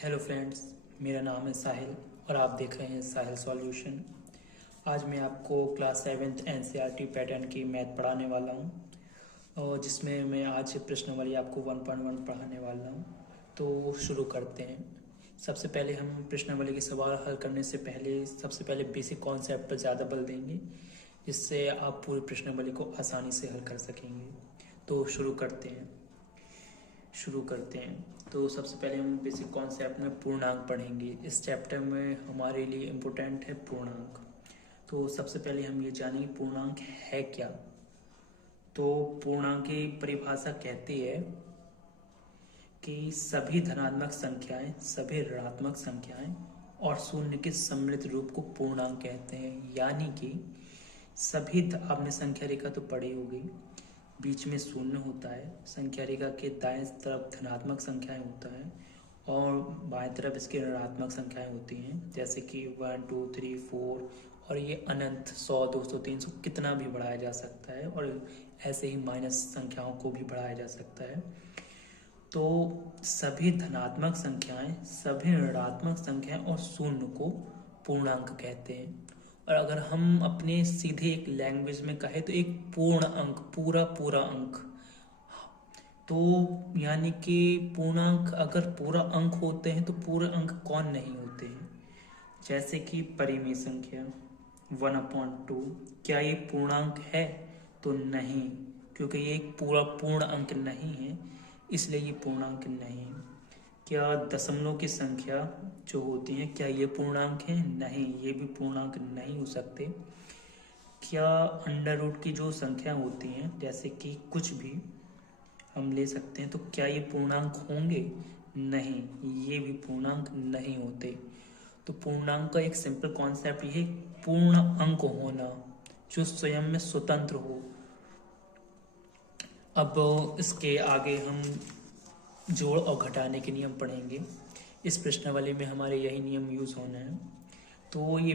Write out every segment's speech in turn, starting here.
Hello friends, मेरा नाम है साहिल और आप देख रहे हैं साहिल सॉल्यूशन। आज मैं आपको क्लास 7th एनसीईआरटी पैटर्न की मैथ पढ़ाने वाला हूं और जिसमें मैं आज प्रश्नावली आपको 1.1 पढ़ाने वाला हूं। तो शुरू करते हैं। सबसे पहले हम प्रश्नावली के सवाल हल करने से पहले सबसे पहले बेसिक कॉन्सेप्ट पर ज़्यादा बल देंगे, जिससे आप पूरी प्रश्नावली को आसानी से हल कर सकेंगे। तो शुरू करते हैं। तो सबसे पहले हम बेसिक कॉन्सेप्ट में पूर्णांक पढ़ेंगे। इस चैप्टर में हमारे लिए इम्पोर्टेंट है पूर्णांक। तो सबसे पहले हम ये जानेंगे पूर्णांक है क्या। तो पूर्णांक की परिभाषा कहती है कि सभी धनात्मक संख्याएं, सभी ऋणात्मक संख्याएं और शून्य के सम्मिलित रूप को पूर्णांक कहते हैं। यानी कि आपने संख्या रेखा तो पढ़ी होगी, बीच में शून्य होता है, संख्या रेखा के दाएं तरफ धनात्मक संख्याएं होता है और बाएं तरफ इसके ऋणात्मक संख्याएं होती हैं, जैसे कि 1 2 3 4 और ये अनंत 100 200 300 कितना भी बढ़ाया जा सकता है और ऐसे ही माइनस संख्याओं को भी बढ़ाया जा सकता है। तो सभी धनात्मक संख्याएं, सभी ऋणात्मक संख्याएं और शून्य को पूर्णांक कहते हैं। और अगर हम अपने सीधे एक लैंग्वेज में कहें तो एक पूर्ण अंक, पूरा पूरा अंक। तो यानी कि पूर्णांक अगर पूरा अंक होते हैं तो पूरे अंक कौन नहीं होते हैं, जैसे कि परिमेय संख्या 1/2। क्या ये पूर्णांक है? तो नहीं, क्योंकि ये एक पूरा पूर्ण अंक नहीं है, इसलिए ये पूर्णांक नहीं है। क्या दशमलव की संख्या जो होती है, क्या ये पूर्णांक है? नहीं, ये भी पूर्णांक नहीं हो सकते। क्या अंडर रूट की जो संख्या होती हैं, जैसे कि कुछ भी हम ले सकते हैं, तो क्या ये पूर्णांक होंगे? नहीं, ये भी पूर्णांक नहीं होते। तो पूर्णांक का एक सिंपल कॉन्सेप्ट ये है, पूर्ण अंक होना जो स्वयं में स्वतंत्र हो। अब इसके आगे हम जोड़ और घटाने के नियम पढ़ेंगे। इस प्रश्नावली में हमारे यही नियम यूज होना है। तो ये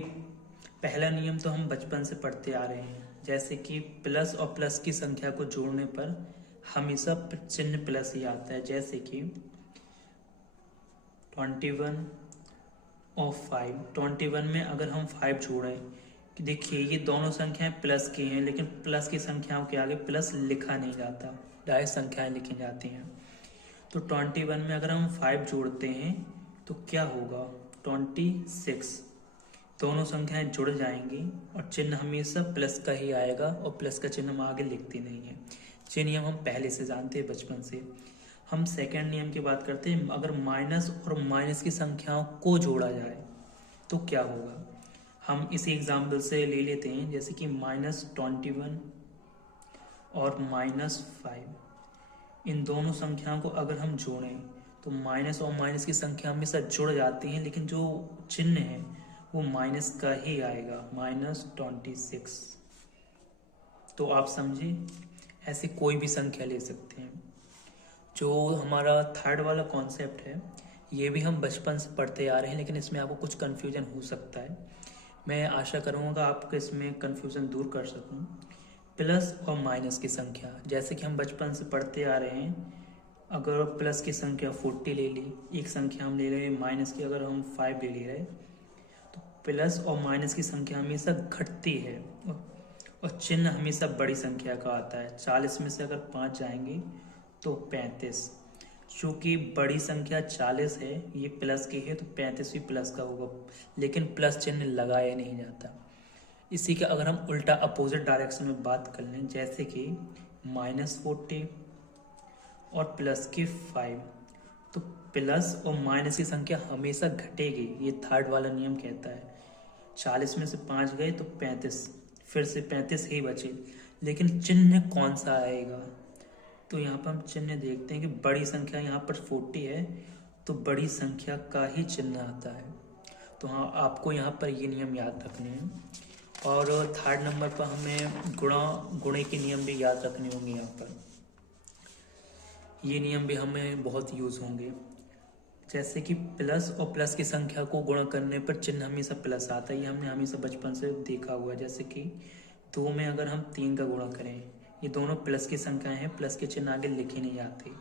पहला नियम तो हम बचपन से पढ़ते आ रहे हैं, जैसे कि प्लस और प्लस की संख्या को जोड़ने पर हमेशा चिन्ह प्लस ही आता है। जैसे कि 21 और 5, 21 में अगर हम 5 जोड़ें, कि देखिए ये दोनों संख्याएं प्लस की हैं, लेकिन प्लस की संख्याओं के आगे प्लस लिखा नहीं जाता, डायरेक्ट संख्याएं लिखी जाती हैं। तो 21 में अगर हम 5 जोड़ते हैं तो क्या होगा? 26। दोनों संख्याएं जुड़ जाएंगी और चिन्ह हमेशा प्लस का ही आएगा और प्लस का चिन्ह हम आगे लिखते नहीं है। ये नियम हम पहले से जानते हैं बचपन से। हम सेकेंड नियम की बात करते हैं। अगर माइनस और माइनस की संख्याओं को जोड़ा जाए तो क्या होगा? हम इसी एग्जाम्पल से ले लेते हैं, जैसे कि -21 और -5। इन दोनों संख्याओं को अगर हम जोड़ें तो माइनस और माइनस की संख्या हमेशा जुड़ जाती हैं, लेकिन जो चिन्ह है वो माइनस का ही आएगा, -26। तो आप समझे, ऐसे कोई भी संख्या ले सकते हैं। जो हमारा थर्ड वाला कॉन्सेप्ट है, ये भी हम बचपन से पढ़ते आ रहे हैं, लेकिन इसमें आपको कुछ कन्फ्यूजन हो सकता है। मैं आशा करूँगा आपको इसमें कन्फ्यूजन दूर कर सकूँ। प्लस और माइनस की संख्या, जैसे कि हम बचपन से पढ़ते आ रहे हैं, अगर प्लस की संख्या 40 ले ली, एक संख्या हम ले रहे हैं माइनस की, अगर हम 5 ले रहे हैं, तो प्लस और माइनस की संख्या हमेशा घटती है और चिन्ह हमेशा बड़ी संख्या का आता है। 40 में से अगर 5 जाएंगे तो 35। चूँकि बड़ी संख्या 40 है, ये प्लस की है, तो 35 भी प्लस का होगा, लेकिन प्लस चिन्ह लगाया नहीं जाता। इसी का अगर हम उल्टा अपोजिट डायरेक्शन में बात कर लें, जैसे कि -40 और प्लस की 5, तो प्लस और माइनस की संख्या हमेशा घटेगी, ये थर्ड वाला नियम कहता है। 40 में से 5 गए तो 35, फिर से 35 ही बचे, लेकिन चिन्ह कौन सा आएगा? तो यहाँ पर हम चिन्ह देखते हैं कि बड़ी संख्या यहाँ पर 40 है, तो बड़ी संख्या का ही चिन्ह आता है। तो हाँ, आपको यहाँ पर ये नियम याद रखने हैं। और थर्ड नंबर पर हमें गुणे के नियम भी याद रखने होंगे। यहाँ पर ये नियम भी हमें बहुत यूज़ होंगे, जैसे कि प्लस और प्लस की संख्या को गुणा करने पर चिन्ह हमेशा प्लस आता है। ये हमने हमेशा बचपन से देखा हुआ है। जैसे कि 2 में अगर हम 3 का गुणा करें, ये दोनों प्लस की संख्याएं हैं, प्लस के चिन्ह आगे लिखे नहीं आते,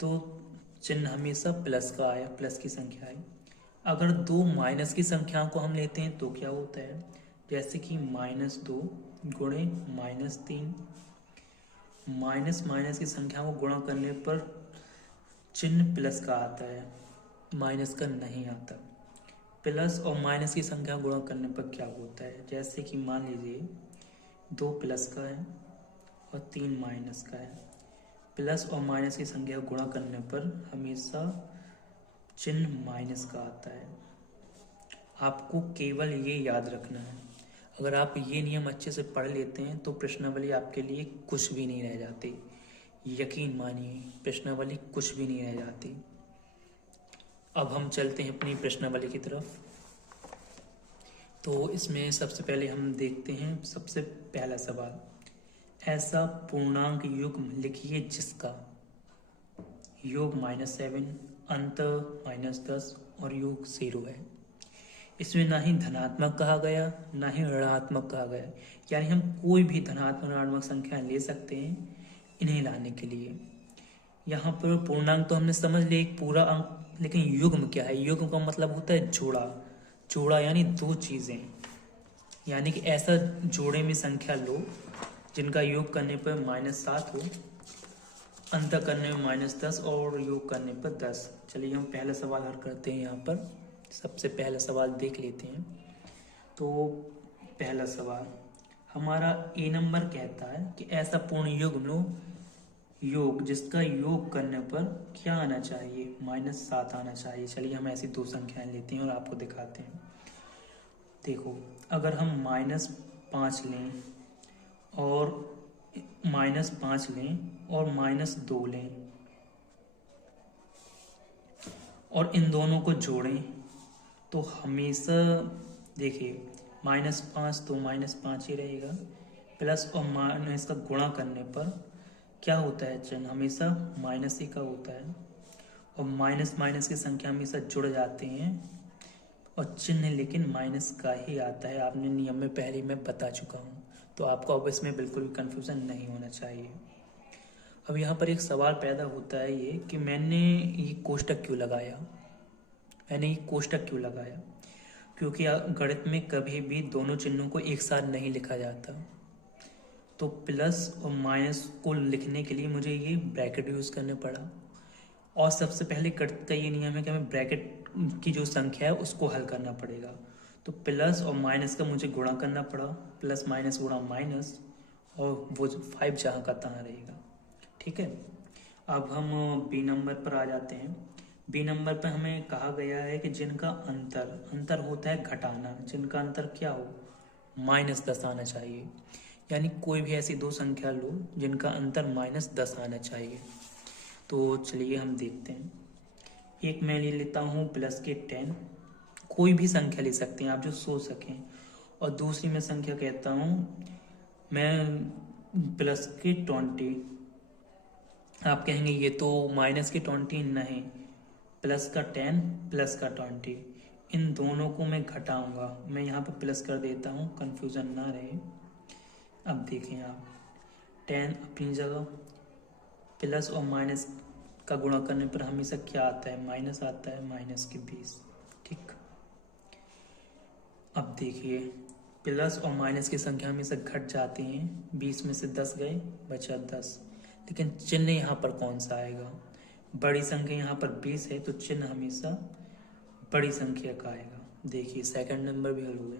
तो चिन्ह हमेशा प्लस का आया, प्लस की संख्या आई। अगर दो माइनस की संख्याओं को हम लेते हैं तो क्या होता है, जैसे कि -2 गुणे -3, माइनस माइनस की संख्याओं को गुणा करने पर चिन्ह प्लस का आता है, माइनस का नहीं आता। प्लस और माइनस की संख्या गुणा करने पर क्या होता है, जैसे कि मान लीजिए 2 प्लस का है और 3 माइनस का है। प्लस और माइनस की संख्या गुणा करने पर हमेशा चिन्ह माइनस का आता है। आपको केवल ये याद रखना है। अगर आप ये नियम अच्छे से पढ़ लेते हैं तो प्रश्नावली आपके लिए कुछ भी नहीं रह जाती। यकीन मानिए, प्रश्नावली कुछ भी नहीं रह जाती। अब हम चलते हैं अपनी प्रश्नावली की तरफ। तो इसमें सबसे पहले हम देखते हैं सबसे पहला सवाल, ऐसा पूर्णांक युग्म लिखिए जिसका योग -7, अंत -10 और योग 0 है। इसमें ना ही धनात्मक कहा गया ना ही ऋणात्मक कहा गया, यानी हम कोई भी धनात्मक ऋणात्मक संख्या ले सकते हैं इन्हें लाने के लिए। यहाँ पर पूर्णांक तो हमने समझ लिया एक पूरा अंक, लेकिन युग्म क्या है, युग्म का मतलब होता है जोड़ा। जोड़ा यानी दो चीज़ें, यानी कि ऐसा जोड़े में संख्या लो जिनका योग करने पर -7 हो, अंत करने में -10 और योग करने पर 10। चलिए हम पहला सवाल हल करते हैं। यहाँ पर सबसे पहला सवाल देख लेते हैं। तो पहला सवाल हमारा ए नंबर कहता है कि ऐसा पूर्ण युग्म लो योग जिसका योग करने पर क्या आना चाहिए, -7 आना चाहिए। चलिए हम ऐसी दो संख्याएं लेते हैं और आपको दिखाते हैं। देखो, अगर हम -5 लें और -5 लें और -2 लें और इन दोनों को जोड़ें तो हमेशा देखिए -5 तो -5 ही रहेगा, प्लस और माइनस का गुणा करने पर क्या होता है, चिन्ह हमेशा माइनस ही का होता है और माइनस माइनस की संख्या हमेशा जुड़ जाते हैं और चिन्ह लेकिन माइनस का ही आता है। आपने नियम में पहले मैं बता चुका हूँ, तो आपको अब इसमें बिल्कुल भी कन्फ्यूज़न नहीं होना चाहिए। अब यहाँ पर एक सवाल पैदा होता है ये कि मैंने ये कोष्टक क्यों लगाया, क्योंकि गणित में कभी भी दोनों चिन्हों को एक साथ नहीं लिखा जाता। तो प्लस और माइनस को लिखने के लिए मुझे ये ब्रैकेट यूज़ करना पड़ा और सबसे पहले गणित का ये नियम है कि हमें ब्रैकेट की जो संख्या है उसको हल करना पड़ेगा। तो प्लस और माइनस का मुझे गुणा करना पड़ा, प्लस माइनस गुणा माइनस, और वो 5 जहाँ का तहाँ रहेगा। ठीक है, अब हम बी नंबर पर आ जाते हैं। बी नंबर पर हमें कहा गया है कि जिनका अंतर होता है घटाना, जिनका अंतर क्या हो, -10 आना चाहिए। यानी कोई भी ऐसी दो संख्या लो जिनका अंतर -10 आना चाहिए। तो चलिए हम देखते हैं। एक मैं ले लेता हूँ प्लस के 10, कोई भी संख्या ले सकते हैं आप जो सोच सकें, और दूसरी मैं संख्या कहता हूँ मैं प्लस के 20। आप कहेंगे ये तो -20, नहीं, प्लस का 10 प्लस का 20, इन दोनों को मैं घटाऊंगा। मैं यहाँ पर प्लस कर देता हूँ, कन्फ्यूज़न ना रहे। अब देखें आप, 10 अपनी जगह, प्लस और माइनस का गुणा करने पर हमेशा क्या आता है, माइनस आता है, -20। ठीक, अब देखिए प्लस और माइनस की संख्या हमेशा घट जाती हैं, 20 में से 10 गए, बचा 10। लेकिन चिन्ह यहाँ पर कौन सा आएगा, बड़ी संख्या यहाँ पर 20 है तो चिन्ह हमेशा बड़ी संख्या का आएगा। देखिए सेकंड नंबर भी हल हुए।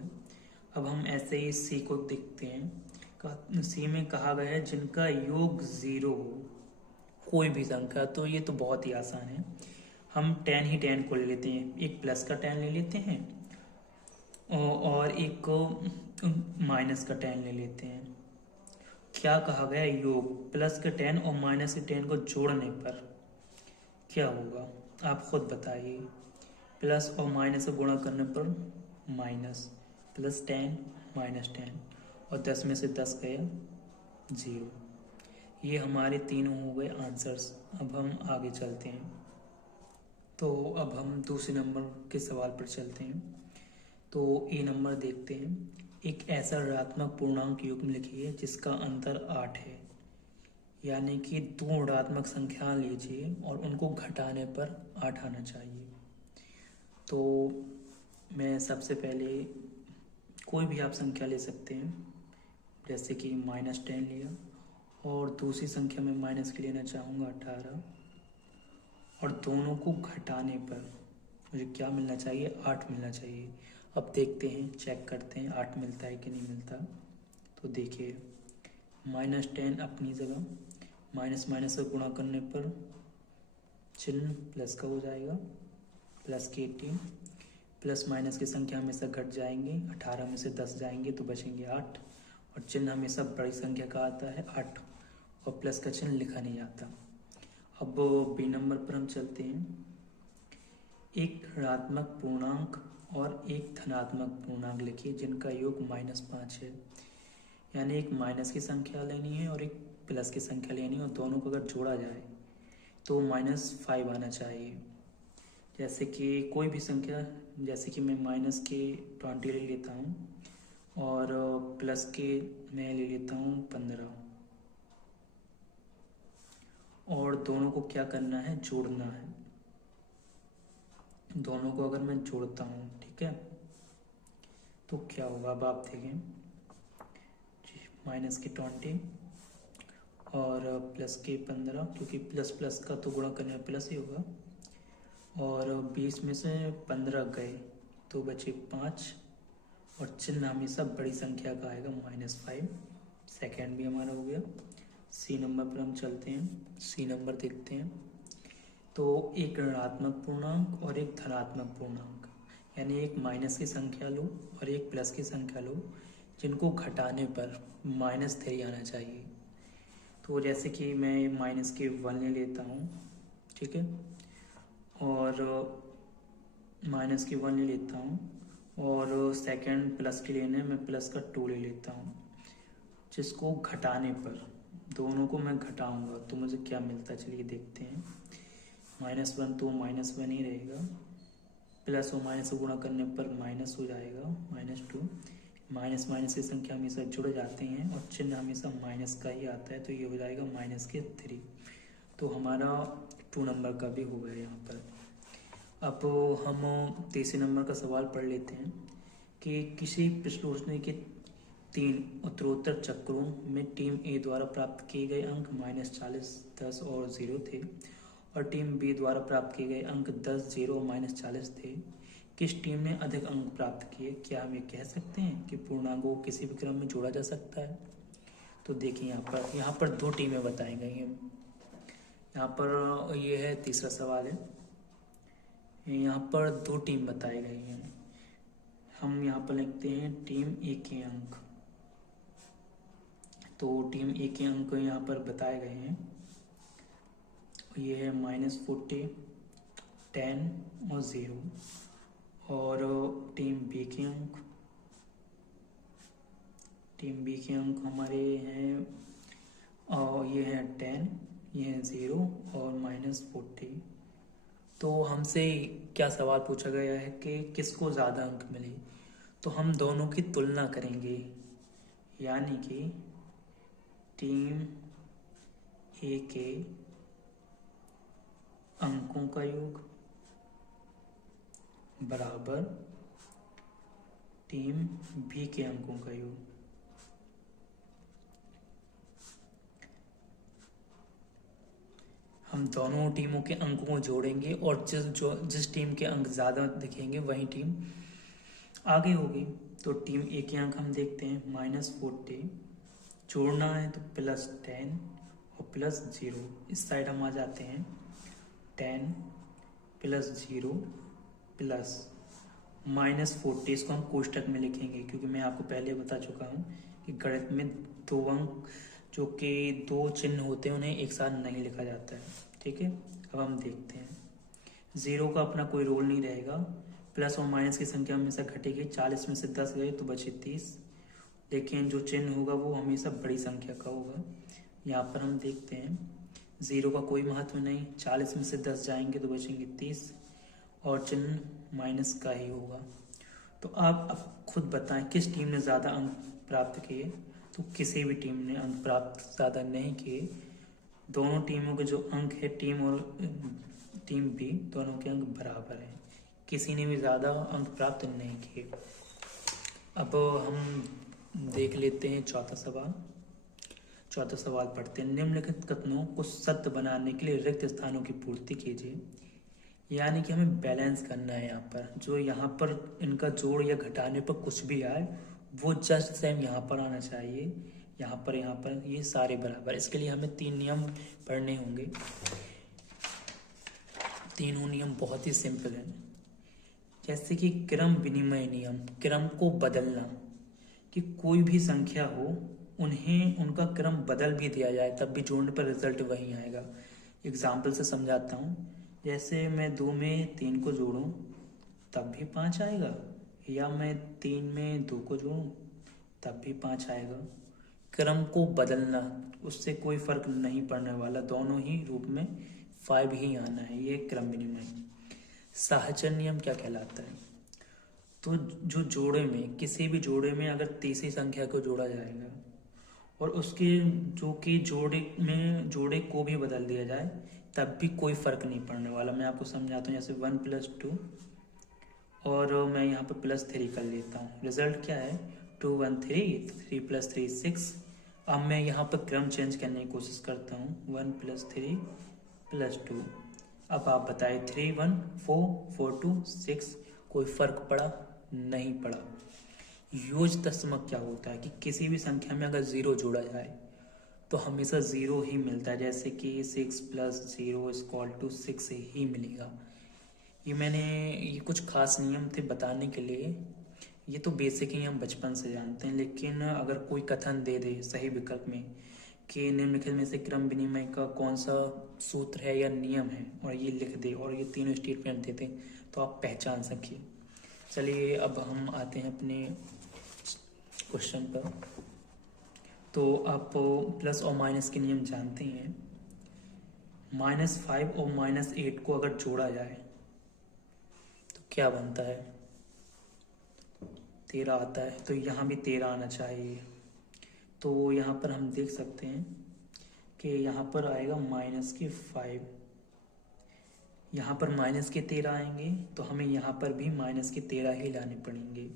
अब हम ऐसे ही सी को देखते हैं। सी में कहा गया है जिनका योग 0 हो, कोई भी संख्या, तो ये तो बहुत ही आसान है। हम 10 को ले लेते हैं, एक प्लस का 10 ले लेते हैं और एक को माइनस का 10 ले लेते हैं। क्या कहा गया, योग, प्लस के 10 और माइनस के 10 को जोड़ने पर क्या होगा, आप खुद बताइए। प्लस और माइनस को गुणा करने पर माइनस, प्लस 10 -10 और 10 में से 10 गया 0। ये हमारे तीनों हो गए आंसर्स। अब हम आगे चलते हैं। तो अब हम दूसरे नंबर के सवाल पर चलते हैं। तो ए नंबर देखते हैं। एक ऐसा ऋणात्मक पूर्णांक युग्म लिखिए जिसका अंतर 8 है। यानी कि 2 ऋणात्मक संख्या लीजिए और उनको घटाने पर 8 आना चाहिए। तो मैं सबसे पहले कोई भी आप संख्या ले सकते हैं, जैसे कि -10 लिया, और दूसरी संख्या में माइनस के लेना चाहूँगा 18, और दोनों को घटाने पर मुझे क्या मिलना चाहिए? 8 मिलना चाहिए। अब देखते हैं, चेक करते हैं 8 मिलता है कि नहीं मिलता। तो देखिए, -10 अपनी जगह, माइनस माइनस से गुणा करने पर चिन्ह प्लस का हो जाएगा, प्लस के 18, प्लस माइनस की संख्या हमेशा घट जाएंगे, 18 में से 10 जाएंगे तो बचेंगे 8, और चिन्ह हमेशा बड़ी संख्या का आता है 8, और प्लस का चिन्ह लिखा नहीं जाता। अब बी नंबर पर हम चलते हैं। एक ऋणात्मक पूर्णांक और एक धनात्मक पूर्णांक लिखिए जिनका योग -5 है। यानी एक माइनस की संख्या लेनी है और एक प्लस की संख्या लेनी है, और दोनों को अगर जोड़ा जाए तो -5 आना चाहिए। जैसे कि कोई भी संख्या, जैसे कि मैं माइनस के 20 ले लेता हूँ और प्लस के मैं ले लेता हूँ 15, और दोनों को क्या करना है? जोड़ना है। दोनों को अगर मैं जोड़ता हूँ, ठीक है, तो क्या होगा? अब आप देखें, माइनस के 20 और प्लस के 15, क्योंकि प्लस प्लस का तो गुणा करने में प्लस ही होगा, और 20 में से 15 गए तो बचे 5, और चिन्ह हमेशा बड़ी संख्या का आएगा -5। सेकेंड भी हमारा हो गया। सी नंबर पर हम चलते हैं, सी नंबर देखते हैं। तो एक ऋणात्मक पूर्णांक और एक धनात्मक पूर्णांक, यानी एक माइनस की संख्या लो और एक प्लस की संख्या लो, जिनको घटाने पर -3 आना चाहिए। तो जैसे कि मैं माइनस के 1 ले लेता हूँ, ठीक है, और माइनस के 1 ले लेता हूँ, और सेकंड प्लस के लेने मैं प्लस का 2 ले लेता हूँ, जिसको घटाने पर, दोनों को मैं घटाऊंगा तो मुझे क्या मिलता है? चलिए देखते हैं। -1 तो -1 ही रहेगा, प्लस और माइनस को गुणा करने पर माइनस हो जाएगा, -2। माइनस माइनस की संख्या हमेशा जुड़ जाते हैं और चिन्ह हमेशा माइनस का ही आता है, तो ये हो जाएगा -3। तो हमारा 2 नंबर का भी हो गया यहाँ पर। अब हम तीसरे नंबर का सवाल पढ़ लेते हैं कि किसी प्रश्नोत्तरी के 3 उत्तरोत्तर चक्रों में टीम ए द्वारा प्राप्त किए गए अंक -40, 10 और 0 थे, और टीम बी द्वारा प्राप्त किए गए अंक 10, 0 और -40 थे। किस टीम ने अधिक अंक प्राप्त किए? क्या हम ये कह सकते हैं कि पूर्णांकों को किसी भी क्रम में जोड़ा जा सकता है? तो देखिए, यहाँ पर 2 टीमें बताई गई हैं। यहाँ पर ये है, तीसरा सवाल है, यहाँ पर 2 टीम बताई गई हैं। हम यहाँ पर लिखते हैं टीम ए के अंक। तो टीम ए के अंक यहाँ पर बताए गए हैं, ये है -40, 10 और 0। और टीम बी के अंक, टीम बी के अंक हमारे हैं, और ये है 10, ये है 0 और -40। तो हमसे क्या सवाल पूछा गया है कि किसको ज़्यादा अंक मिले? तो हम दोनों की तुलना करेंगे, यानी कि टीम ए के अंकों का योग बराबर टीम बी के अंकों का योग। हम दोनों टीमों के अंकों को जोड़ेंगे, और जिस टीम के अंक ज़्यादा दिखेंगे वही टीम आगे होगी। तो टीम ए के अंक हम देखते हैं, -40, जोड़ना है तो +10 और +0। इस साइड हम आ जाते हैं, 10 + 0 प्लस -40, इसको हम कोष्टक में लिखेंगे, क्योंकि मैं आपको पहले बता चुका हूँ कि गणित में 2 अंक जो कि 2 चिन्ह होते हैं उन्हें एक साथ नहीं लिखा जाता है, ठीक है। अब हम देखते हैं, 0 का अपना कोई रोल नहीं रहेगा, प्लस और माइनस की संख्या हमेशा घटेगी, 40 में से 10 गए तो बचे 30, लेकिन जो चिन्ह होगा वो हमेशा बड़ी संख्या का होगा। यहाँ पर हम देखते हैं 0 का कोई महत्व नहीं, 40 में से 10 जाएंगे तो बचेंगे 30, और चिन्ह माइनस का ही होगा। तो आप अब खुद बताएं किस टीम ने ज़्यादा अंक प्राप्त किए? तो किसी भी टीम ने अंक प्राप्त ज़्यादा नहीं किए, दोनों टीमों के जो अंक है, टीम बी, दोनों के अंक बराबर हैं, किसी ने भी ज़्यादा अंक प्राप्त नहीं किए। अब हम देख लेते हैं चौथा सवाल। चौथा सवाल पढ़ते हैं। निम्नलिखित कथनों को सत्य बनाने के लिए रिक्त स्थानों की पूर्ति कीजिए। यानी कि हमें बैलेंस करना है। यहाँ पर जो यहाँ पर इनका जोड़ या घटाने पर कुछ भी आए वो जस्ट सेम यहाँ पर आना चाहिए, यहाँ पर ये सारे बराबर। इसके लिए हमें 3 नियम पढ़ने होंगे। तीनों नियम बहुत ही सिंपल हैं, जैसे कि क्रम विनिमय नियम, क्रम को बदलना, कि कोई भी संख्या हो उन्हें उनका क्रम बदल भी दिया जाए तब भी जोड़ने पर रिजल्ट वही आएगा। एग्जाम्पल से समझाता हूँ। जैसे मैं 2 में 3 को जोड़ूं तब भी 5 आएगा, या मैं 3 में 2 को जोड़ूं तब भी 5 आएगा। क्रम को बदलना, उससे कोई फर्क नहीं पड़ने वाला, दोनों ही रूप में 5 ही आना है। ये क्रम विनिमय। साहचर्य नियम क्या कहलाता है? तो जो जोड़े में, किसी भी जोड़े में अगर तीसरी संख्या को जोड़ा जाएगा और उसके जो कि जोड़े को भी बदल दिया जाए तब भी कोई फर्क नहीं पड़ने वाला। मैं आपको समझाता हूँ। जैसे 1 + 2 और मैं यहाँ पर +3 कर लेता हूँ। रिजल्ट क्या है? 2 1 3, 3 + 3 6। अब मैं यहाँ पर क्रम चेंज करने की कोशिश करता हूँ। 1 + 3 + 2। अब आप बताएं, 3 1 4 4 2 6, कोई फर्क पड़ा? नहीं पड़ा। योज तस्मक क्या होता है कि किसी भी संख्या में अगर 0 जोड़ा जाए तो हमेशा 0 ही मिलता है। जैसे कि 6 + 0 = 6 ही मिलेगा। ये कुछ खास नियम थे बताने के लिए। ये तो बेसिक ही हम बचपन से जानते हैं, लेकिन अगर कोई कथन दे दे सही विकल्प में कि निम्नलिखित में से क्रम विनिमय का कौन सा सूत्र है या नियम है, और ये लिख दे और ये तीनों स्टेटमेंट दे दे, तो आप पहचान सकिए। चलिए अब हम आते हैं अपने क्वेश्चन पर। तो आप प्लस और माइनस के नियम जानते हैं। -5 और -8 को अगर जोड़ा जाए तो क्या बनता है? 13 आता है। तो यहाँ भी 13 आना चाहिए। तो यहाँ पर हम देख सकते हैं कि यहाँ पर आएगा -5, यहाँ पर -13 आएंगे, तो हमें यहाँ पर भी -13 ही लाने पड़ेंगे।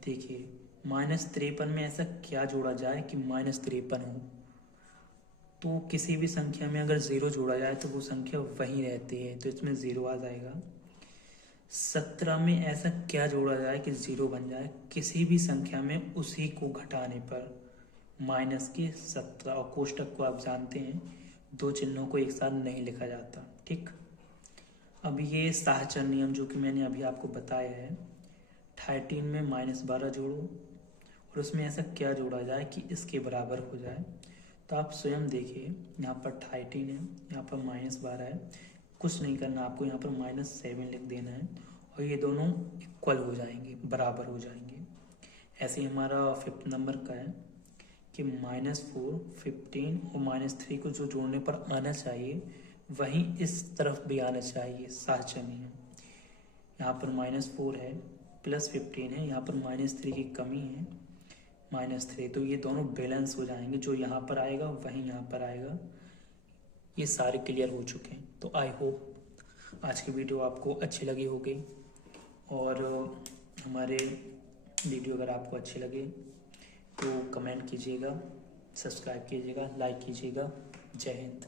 देखिए, -53 में ऐसा क्या जोड़ा जाए कि -53 हो? तो किसी भी संख्या में अगर 0 जोड़ा जाए तो वो संख्या वही रहती है, तो इसमें 0 आ जाएगा। 17 में ऐसा क्या जोड़ा जाए कि 0 बन जाए? किसी भी संख्या में उसी को घटाने पर -17, और कोष्टक को आप जानते हैं 2 चिन्हों को एक साथ नहीं लिखा जाता। ठीक। अब ये साहचर्य नियम जो कि मैंने अभी आपको बताया है, 13 में -12 जोड़ो और उसमें ऐसा क्या जोड़ा जाए कि इसके बराबर हो जाए। तो आप स्वयं देखिए, यहाँ पर 13 है, यहाँ पर -12 है। कुछ नहीं करना आपको, यहाँ पर -7 लिख देना है और ये दोनों इक्वल हो जाएंगे, बराबर हो जाएंगे। ऐसे ही हमारा 5th नंबर का है कि -4, 15 और -3 को जो जोड़ने पर आना चाहिए वहीं इस तरफ भी आना चाहिए। साहचर्य नियम। यहाँ पर -4 है, +15 है, यहाँ पर -3 की कमी है, -3, तो ये दोनों बैलेंस हो जाएंगे। जो यहाँ पर आएगा वहीं यहाँ पर आएगा। ये सारे क्लियर हो चुके हैं। तो आई होप आज की वीडियो आपको अच्छी लगी होगी, और हमारे वीडियो अगर आपको अच्छे लगे तो कमेंट कीजिएगा, सब्सक्राइब कीजिएगा, लाइक कीजिएगा। जय हिंद।